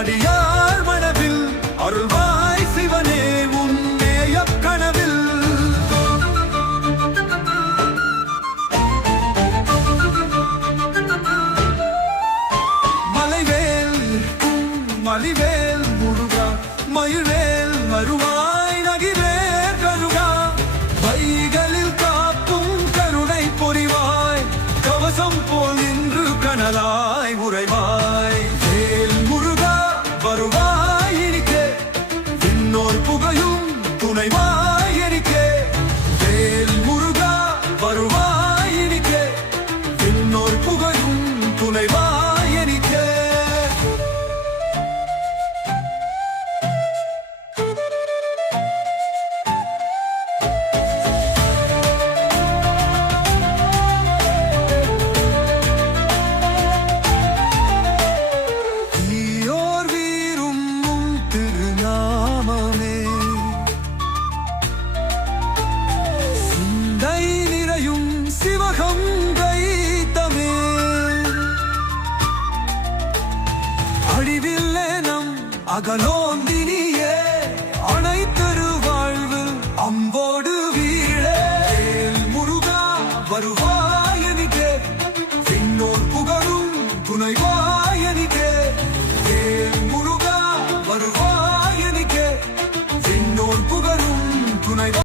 அடியார் மனவில் அருள்வாய் சிவனே உன்னேய கனவில். மலைவேல் மலிவேல் முருகா மயில்வேல் மருவாய் நகிவேல் கருகா வைகளில் காப்பும் கருணை பொறிவாய் கவசம் போல் நின்று கனலாய் உறைவாய். வேல் முருகா வருவாய் இனிக்கே விண்ணோர் புகையும் துணைவாய் எனிக்கே. வேல் முருகா வருவாய் இனிக்கே விண்ணோர் புகையும் துணைவாய் எனிக்கே. சிவகங்கை தமிழ் அழிவில்லை நம் அகலோந்தினியே அனைத்தரு வாழ்வு அம்போடு வீழே. முருகா வருவாயனிக்கே விண்ணோர் புகழும் துணைவாயனிக்கே.